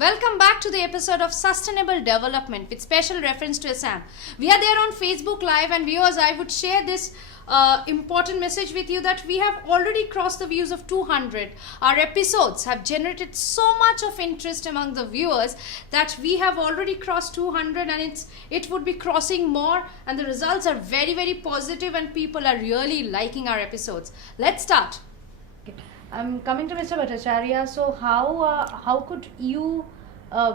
Welcome back to the episode of Sustainable Development with special reference to Assam. We are there on Facebook Live, and viewers, I would share this important message with you that we have already crossed the views of 200. Our episodes have generated so much of interest among the viewers that we have already crossed 200, and it would be crossing more, and the results are very, very positive, and people are really liking our episodes. Let's start. I'm coming to Mr. Bhattacharya. So how could you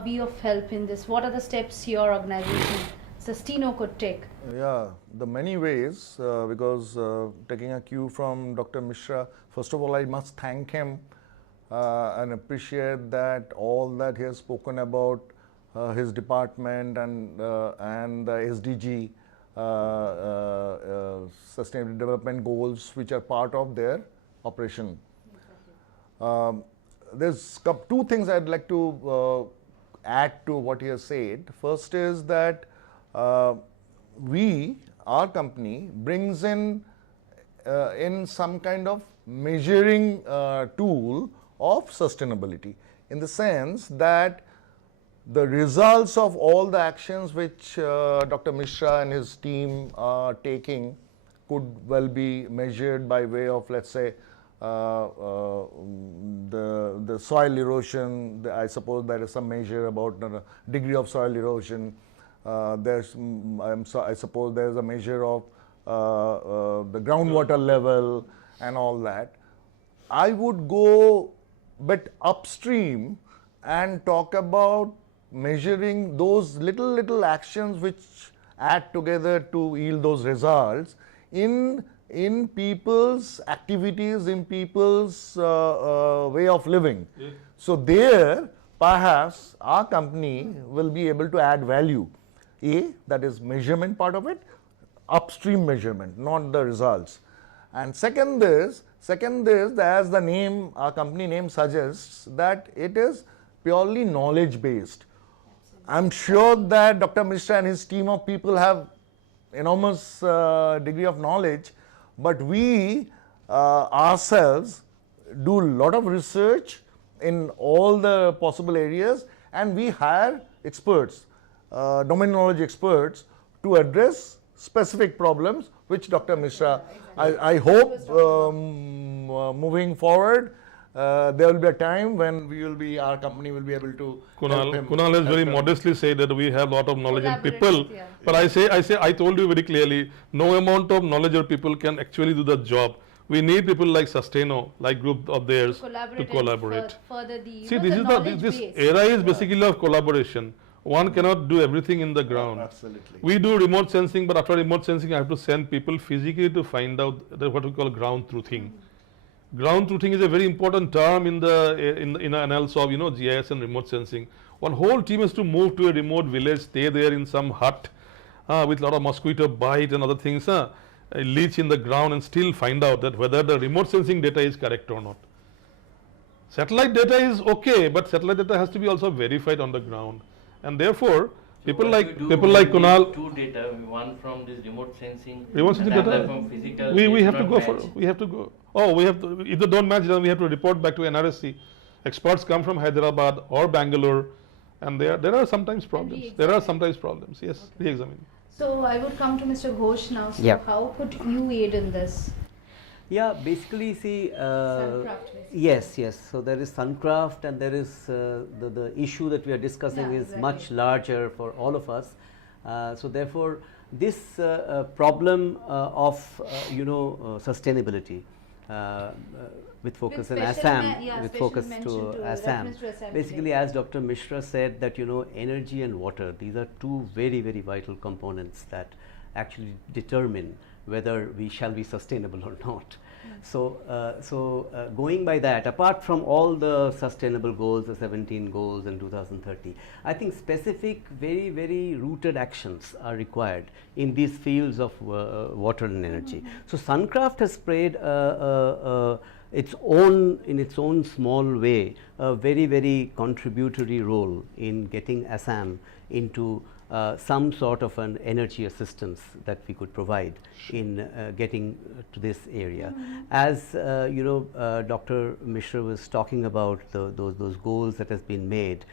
be of help in this? What are the steps your organization, Sustino, could take? Yeah, the many ways, because taking a cue from Dr. Mishra, first of all, I must thank him and appreciate that all that he has spoken about his department and the SDG, Sustainable Development Goals, which are part of their operation. There's two things I'd like to add to what he has said. First is that our company brings in some kind of measuring tool of sustainability, in the sense that the results of all the actions which Dr. Mishra and his team are taking could well be measured by way of, let's say, the soil erosion. I suppose there is some measure about the degree of soil erosion. I suppose there is a measure of the groundwater level and all that. I would go a bit upstream and talk about measuring those little actions which add together to yield those results in people's activities, in people's way of living. Yeah. So there, perhaps our company will be able to add value. That is measurement part of it, upstream measurement, not the results. And second is, as the name, our company name suggests, that it is purely knowledge based. I'm sure that Dr. Mishra and his team of people have enormous degree of knowledge, but we ourselves do a lot of research in all the possible areas, and we hire experts, domain knowledge experts, to address specific problems which Dr. Mishra, I hope moving forward, there will be a time when our company will be able to help him. Kunal has very modestly said that we have a lot of knowledge in people. Yeah. But I told you very clearly, no amount of knowledge or people can actually do the job. We need people like Sustino, like group of theirs, to collaborate. Further the, see, this era is basically of collaboration. One cannot do everything in the ground. Absolutely. We do remote sensing, but after remote sensing, I have to send people physically to find out what we call ground truthing. Ground truthing is a very important term in the analysis of GIS and remote sensing. One whole team has to move to a remote village, stay there in some hut with a lot of mosquito bite and other things, leach in the ground, and still find out that whether the remote sensing data is correct or not. Satellite data is okay, but satellite data has to be also verified on the ground, and therefore people like Kunal. Two data, one from this remote sensing data from physical. We have to go. If they don't match, then we have to report back to NRSC. Experts come from Hyderabad or Bangalore, and there are sometimes problems. Yes, re-examine. So I would come to Mr. Ghosh now. So yeah. How could you aid in this? Yeah, basically, see, Suncraft, basically. yes. So there is Suncraft, and there is the issue that we are discussing is exactly. much larger for all of us. So therefore, this problem of sustainability with focus in Assam, with focus to Assam. Basically, as Dr. Mishra said, that energy and water, these are two very, very vital components that actually determine whether we shall be sustainable or not. So going by that, apart from all the sustainable goals, the 17 goals in 2030, I think specific, very, very rooted actions are required in these fields of water and energy. So Suncraft has played in its own small way, a very, very contributory role in getting Assam into some sort of an energy assistance that we could provide in getting to this area. As Dr. Mishra was talking about those goals that has been made,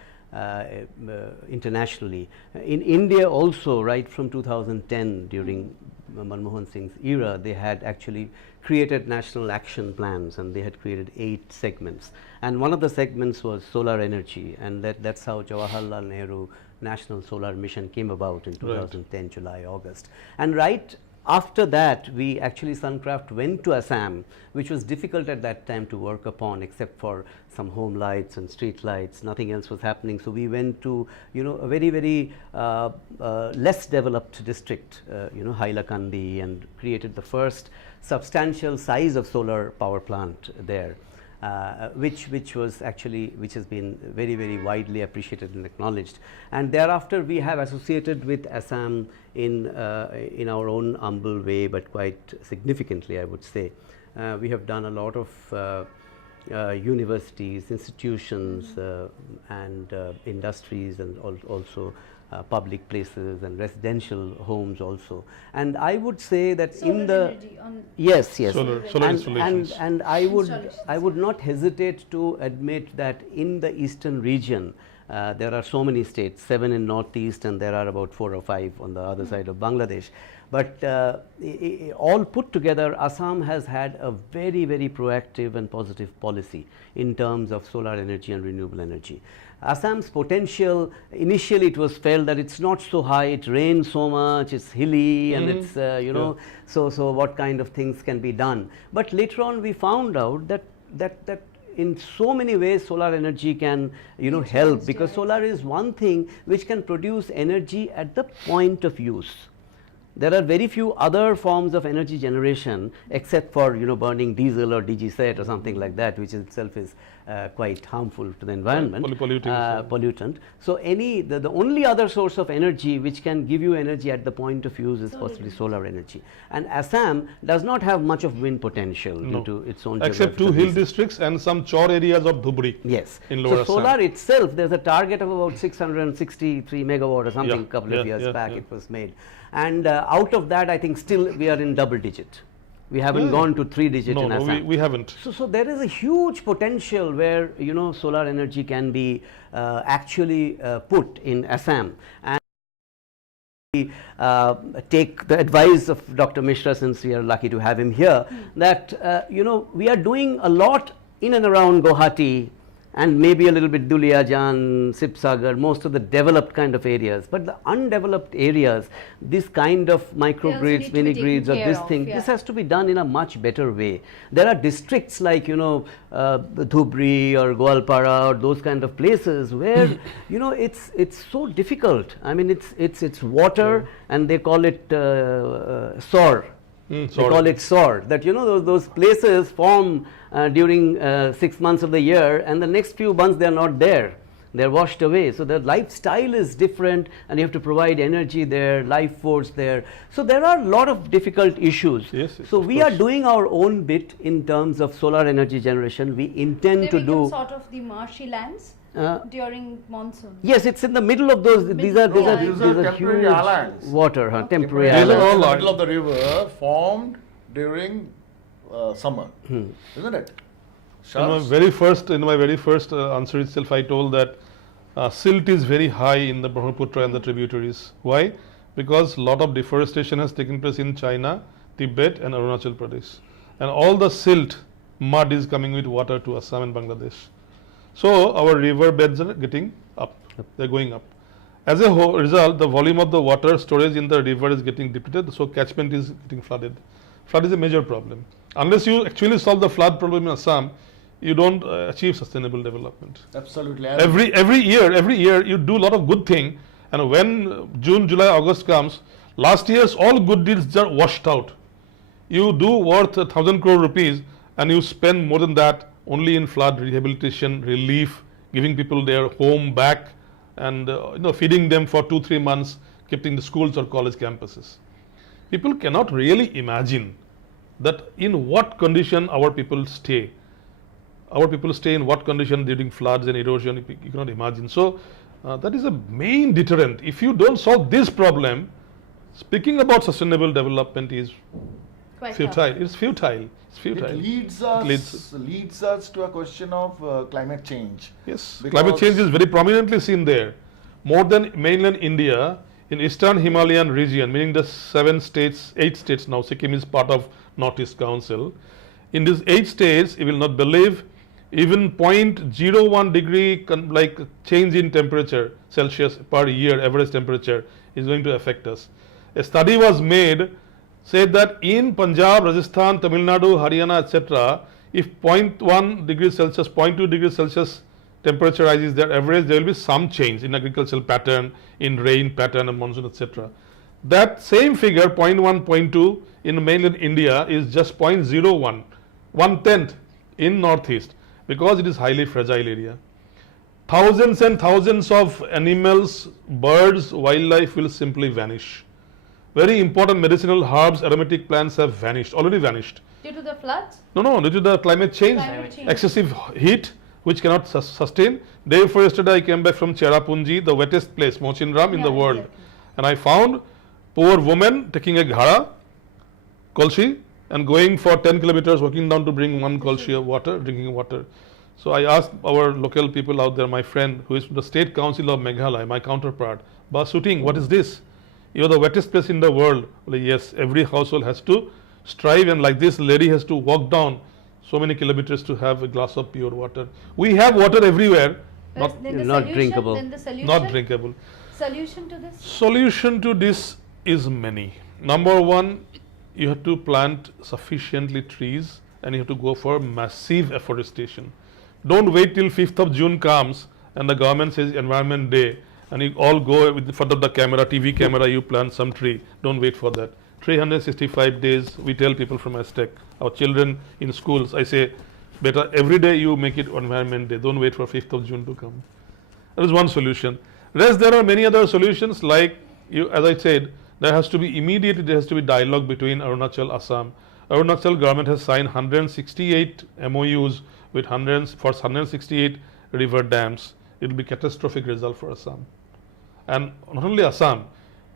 internationally. In India also, right from 2010, during Manmohan Singh's era, they had actually created national action plans, and they had created 8 segments. And one of the segments was solar energy, and that's how Jawaharlal Nehru National Solar Mission came about in 2010, July, August. And right after that, we actually, Suncraft went to Assam, which was difficult at that time to work upon, except for some home lights and street lights. Nothing else was happening. So we went to, a very, very less developed district, Hailakandi, and created the first substantial size of solar power plant there. Which has been very, very widely appreciated and acknowledged. And thereafter we have associated with Assam in our own humble way, but quite significantly, I would say. We have done a lot of universities, institutions, and industries, and also public places and residential homes also. And I would say that Solar energy on yes, solar installations. and I would not hesitate to admit that in the eastern region, there are so many states, 7 in northeast, and there are about 4 or 5 on the other side of Bangladesh. But all put together, Assam has had a very, very proactive and positive policy in terms of solar energy and renewable energy. Assam's potential, initially it was felt that it's not so high, it rains so much, it's hilly, and it's, so what kind of things can be done. But later on we found out that in so many ways solar energy can, help, because solar is one thing which can produce energy at the point of use. There are very few other forms of energy generation, except for burning diesel or DG set or something like that, which itself is quite harmful to the environment, pollutant. So the only other source of energy which can give you energy at the point of use is possibly solar energy. And Assam does not have much of wind potential due to its own except 2 hill districts and some chor areas of Dhubri. Yes. In lower so solar itself, there's a target of about 663 megawatt or something. A couple of years back it was made. And out of that, I think still we are in double digit. We haven't gone to 3 digit in Assam. No, we haven't. So there is a huge potential where solar energy can be actually put in Assam. And we take the advice of Dr. Mishra, since we are lucky to have him here, that we are doing a lot in and around Guwahati, and maybe a little bit Duliajan, Sipsagar, most of the developed kind of areas. But the undeveloped areas, this kind of microgrids, mini grids, or this thing, this has to be done in a much better way. There are districts like, Dhubri or Goalpara or those kind of places where, it's so difficult. I mean, it's water, and they call it SOR. They call it SOR, that those places form during 6 months of the year, and the next few months they are not there. They are washed away. So the lifestyle is different, and you have to provide energy there, life force there. So there are a lot of difficult issues. Yes, so we are doing our own bit in terms of solar energy generation. We intend to do sort of the marshy lands during monsoon. Yes, it's in the middle of those. These are huge islands. Water, temporary These islands. are all in the middle of the river, formed during summer, isn't it? In my very first answer itself, I told that silt is very high in the Brahmaputra and the tributaries. Why? Because a lot of deforestation has taken place in China, Tibet, and Arunachal Pradesh, and all the silt mud is coming with water to Assam and Bangladesh. So our river beds are getting up, they're going up. As a whole result, the volume of the water storage in the river is getting depleted, so catchment is getting flooded. Flood is a major problem. Unless you actually solve the flood problem in Assam, you don't achieve sustainable development. Absolutely. Every year you do a lot of good thing, and when June, July, August comes, last year's all good deeds are washed out. You do worth 1,000 crore rupees, and you spend more than that only in flood rehabilitation, relief, giving people their home back, and feeding them for 2-3 months, keeping the schools or college campuses. People cannot really imagine that in what condition our people stay. Our people stay in what condition during floods and erosion, you cannot imagine. So that is a main deterrent. If you don't solve this problem, speaking about sustainable development is quite futile. tough. It's futile. It's futile. It leads us to a question of climate change. Yes, Because- climate change is very prominently seen there. More than mainland India, in eastern Himalayan region, meaning the 8 states now, Sikkim is part of Northeast Council. In these 8 states, you will not believe, even 0.01 degree change in temperature Celsius per year, average temperature, is going to affect us. A study was made, said that in Punjab, Rajasthan, Tamil Nadu, Haryana, etc., if 0.1 degrees Celsius, 0.2 degrees Celsius temperature rises their average, there will be some change in agricultural pattern, in rain pattern and monsoon, etc. That same figure, 0.1, 0.2 in mainland India is just 0.01, 1/10 in northeast, because it is highly fragile area. Thousands and thousands of animals, birds, wildlife will simply vanish. Very important medicinal herbs, aromatic plants have vanished, already vanished. Due to the floods? No, due to the climate change, Climate change. excessive heat, which cannot sustain. Day before yesterday, I came back from Cherrapunji, the wettest place, Mochinram, in Yeah, the world. exactly. And I found poor woman taking a ghara, kolshi, and going for 10 kilometers, walking down to bring 1 kolshi of water, drinking water. So I asked our local people out there, my friend, who is from the State Council of Meghalaya, my counterpart, Basuting, what is this? You are the wettest place in the world. Well, yes, every household has to strive, and like this lady has to walk down so many kilometers to have a glass of pure water. We have water everywhere, not Then the not solution- drinkable. Then the solution, not drinkable. Solution to this? Solution to this is many. Number one, you have to plant sufficiently trees, and you have to go for massive afforestation. Don't wait till 5th of June comes and the government says Environment Day and you all go with in front of the camera, TV camera, you plant some tree. Don't wait for that. 365 days, we tell people from Aztec, our children in schools, I say, better every day you make it Environment Day. Don't wait for 5th of June to come. That is one solution. Rest, there are many other solutions, like you, as I said, there has to be dialogue between Arunachal, Assam. Arunachal government has signed 168 MOUs with 168 river dams. It will be catastrophic result for Assam. And not only Assam,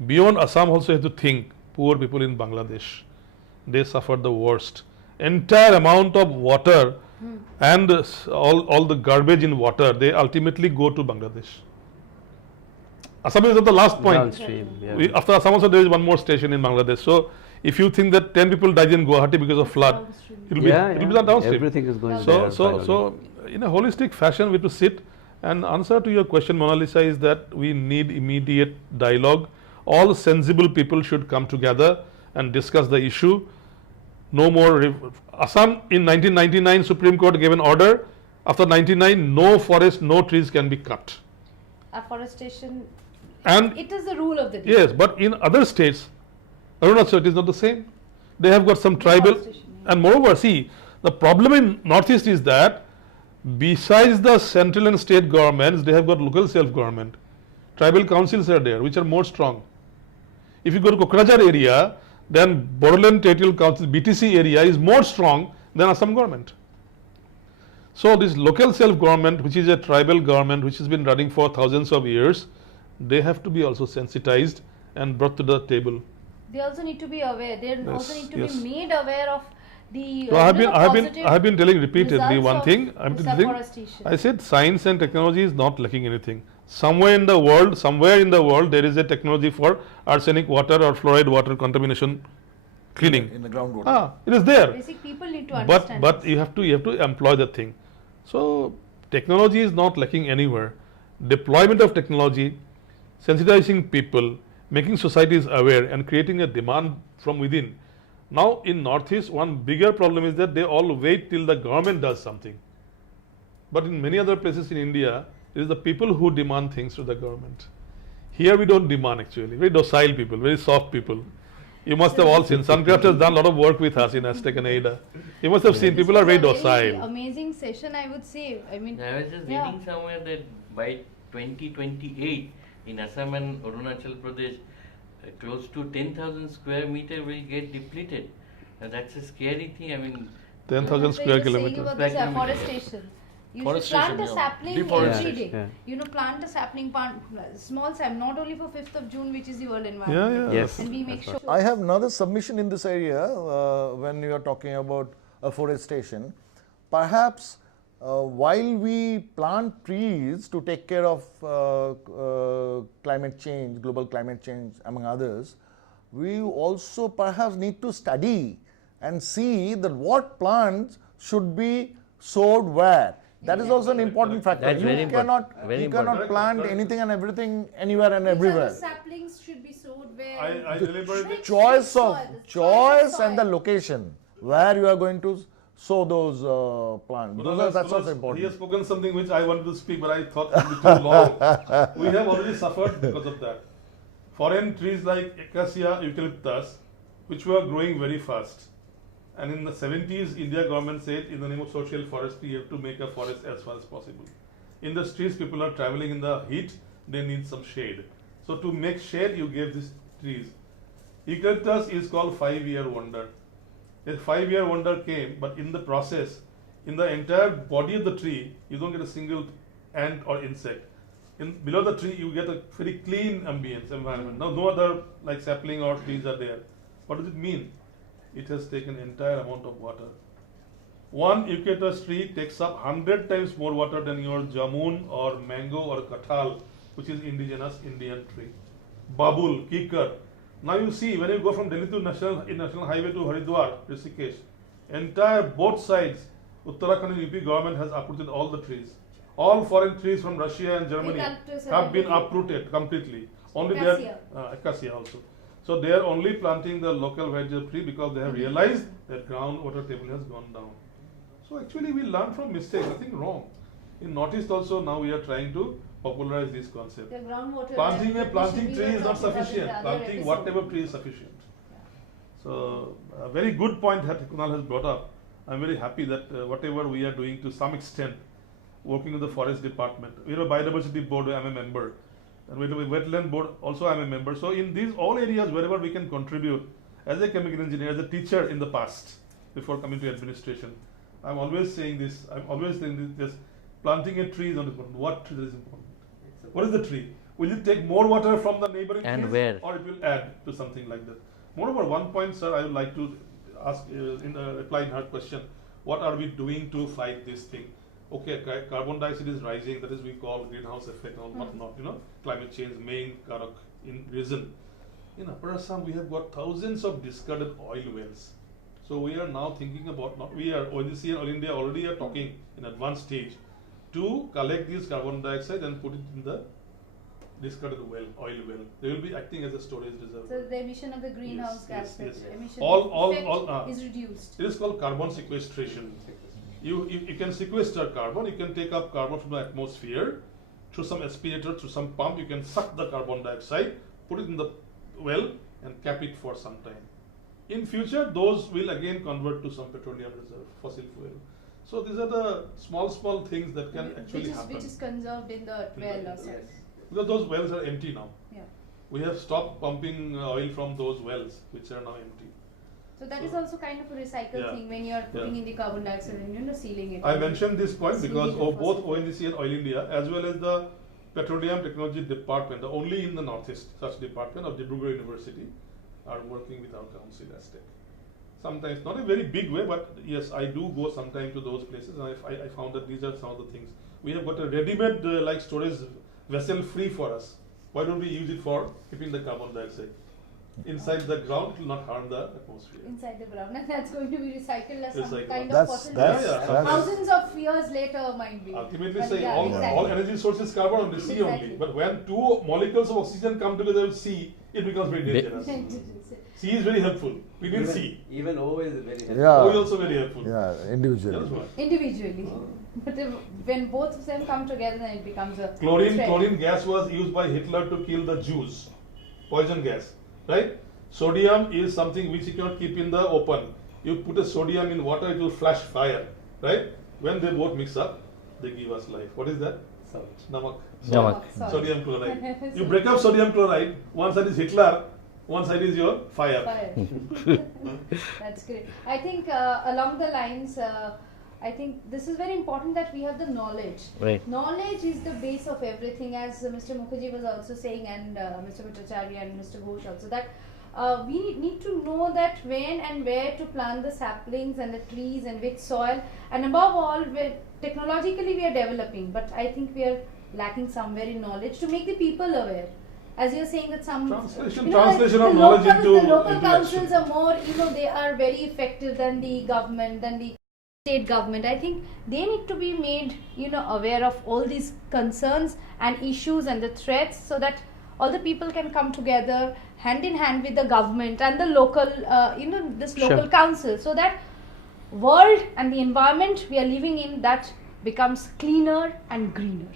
beyond Assam also you have to think, poor people in Bangladesh, they suffer the worst. Entire amount of water and all the garbage in water, they ultimately go to Bangladesh. Assam is at the last point. Downstream, yeah. After Assam also there is one more station in Bangladesh. So if you think that 10 people died in Guwahati because of flood, Downstream. it will be downstream. Everything is going there. So in a holistic fashion, we have to sit and answer to your question, Mona Lisa, is that we need immediate dialogue. All sensible people should come together and discuss the issue. No more. Assam in 1999, Supreme Court gave an order. After 99, no forest, no trees can be cut. Afforestation, And it is the rule of the day. yes, but in other states, Arunachal, it is not the same. They have got some tribal, Deforestation, and moreover, see, the problem in Northeast is that besides the central and state governments, they have got local self-government. Tribal councils are there, which are more strong. If you go to Kokrajhar area, then Bodoland Territorial Council, BTC area, is more strong than Assam government. So this local self-government, which is a tribal government, which has been running for thousands of years, they have to be also sensitized and brought to the table. They also need to be aware. They also Yes, need to yes. be made aware of the So I have positive been telling repeatedly results one of thing. I'm telling, afforestation. I said science and technology is not lacking anything. Somewhere in the world, there is a technology for arsenic water or fluoride water contamination cleaning. in the groundwater. It is there. Basic people need to understand. But this. you have to employ the thing. So technology is not lacking anywhere. Deployment of technology, sensitizing people, making societies aware, and creating a demand from within. Now in Northeast, one bigger problem is that they all wait till the government does something. But in many other places in India, it is the people who demand things to the government. Here we don't demand actually. Very docile people, very soft people. You must have all seen. Suncraft has done a lot of work with us in Aztec and Ada. You must have seen This people are was very a docile. amazing session, I would say. I mean, I was just yeah. reading somewhere that by 2028 in Assam and Arunachal Pradesh, close to 10,000 square meter will get depleted. Now that's a scary thing. I mean, 10,000 That's why square you were saying kilometers. about this Square kilometers. afforestation. You should Forestation, plant a yeah. sapling every Deforestation. day. Yeah. You know, plant a sapling, small sapling, not only for 5th of June, which is the World Yeah, Environment yeah. Yes. And we make That's sure. I have another submission in this area when you are talking about afforestation. Perhaps while we plant trees to take care of climate change, global climate change, among others, we also perhaps need to study and see that what plants should be sowed where. That is also an important factor. That's very important. Very You cannot important. plant Correct. anything and everything anywhere and Which everywhere. other saplings should be sowed where? I deliberately Choice of Soil, the choice and the soil. location where you are going to sow those plants. That's also He has important. spoken something which I wanted to speak, but I thought it would be too long. We have already suffered because of that. Foreign trees like acacia, eucalyptus, which were growing very fast. And in the 70s, India government said, in the name of social forestry, you have to make a forest as far as possible. In the streets, people are traveling in the heat, they need some shade. So to make shade, you gave these trees. Eucalyptus is called 5-year wonder. A 5-year wonder came, but in the process, in the entire body of the tree, you don't get a single ant or insect. Below the tree, you get a very clean environment. Now, no other like sapling or trees are there. What does it mean? It has taken entire amount of water. One eucalyptus tree takes up 100 times more water than your jamun or mango or kathal, which is indigenous Indian tree. Babul, kikar. Now you see, when you go from Delhi to National Highway to Haridwar, Rishikesh, entire both sides, Uttarakhand and UP government has uprooted all the trees. All foreign trees from Russia and Germany Eucalyptus have been everything. uprooted completely. Only Acacia. acacia also. So they are only planting the local variety of tree because they have realized that groundwater table has gone down. So actually we learn from mistakes, nothing wrong. In Northeast also now we are trying to popularize this concept. The groundwater. Planting we tree were is not talking about in sufficient. the other Planting episode. whatever tree is sufficient. So a very good point that Kunal has brought up. I'm very happy that whatever we are doing to some extent, working with the forest department. We have a biodiversity board, I'm a member. And we have a wetland board, also I'm a member. So in these all areas, wherever we can contribute, as a chemical engineer, as a teacher in the past, before coming to administration, I'm always saying this, planting a tree is not important. What tree is important? What is the tree? Will it take more water from the neighboring And trees, where? or it will add to something like that? Moreover, one point, sir, I would like to ask reply in her question. What are we doing to fight this thing? Okay, carbon dioxide is rising. That is we call greenhouse effect or whatnot. You know, climate change main karak in reason. In Upper Assam, we have got thousands of discarded oil wells. So we are now thinking about ONGC and All India already are talking in advanced stage to collect this carbon dioxide and put it in the discarded oil well. They will be acting as a storage reserve. So the emission of the greenhouse Yes, gas yes, yes. emission All, is reduced. It is called carbon sequestration. You can sequester carbon, you can take up carbon from the atmosphere through some aspirator, through some pump, you can suck the carbon dioxide, put it in the well and cap it for some time. In future, those will again convert to some petroleum reserve, fossil fuel. So these are the small things that can actually happen. Which is conserved in the well or something. Because those wells are empty now. Yeah. We have stopped pumping oil from those wells, which are now empty. So that is also kind of a recycle Yeah. thing when you are putting in the carbon dioxide and sealing it. I mentioned this point because Sealing it of both fossil. ONGC and Oil India as well as the Petroleum Technology Department, the only in the Northeast such department of Dibrugarh University are working with our council Aztec. Sometimes not a very big way, but yes, I do go sometime to those places and I found that these are some of the things. We have got a ready-made like storage vessel free for us. Why don't we use it for keeping the carbon dioxide inside the ground? It will not harm the atmosphere. Inside the ground, and that's going to be recycled as some Recycled. kind of That's- fossil that's- fuel. that's- Thousands of years later might be. Ultimately But say yeah, all exactly. energy sources carbon on the sea only. Exactly. But when two molecules of oxygen come together with sea, it becomes very dangerous. Sea is very helpful. We need sea. Even O is very helpful. O is Yeah, also very helpful. yeah, That is individually. why. Individually. But when both of them come together, then it becomes a threat. Chlorine gas was used by Hitler to kill the Jews. Poison gas, right? Sodium is something which you cannot keep in the open. You put a sodium in water, it will flash fire, right? When they both mix up, they give us life. What is that? Salt. Namak. Namak. Salt. Sodium chloride. You break up sodium chloride, one side is Hitler, one side is your fire. Fire. That's great. I think along the lines, I think this is very important that we have the knowledge. Right. Knowledge is the base of everything, as Mr. Mukherjee was also saying, and Mr. Bhattacharya and Mr. Ghosh also, that we need to know that when and where to plant the saplings and the trees and which soil, and above all, technologically we are developing, but I think we are lacking somewhere in knowledge to make the people aware. As you're saying that some Translation you know, of the knowledge local, into the local action. councils are more, they are very effective than the government, than the state government. I think they need to be made, aware of all these concerns and issues and the threats, so that all the people can come together hand in hand with the government and the local, this local Sure. council, so that world and the environment we are living in, that becomes cleaner and greener.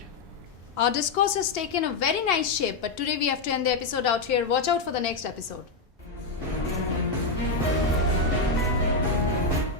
Our discourse has taken a very nice shape, but today we have to end the episode out here. Watch out for the next episode.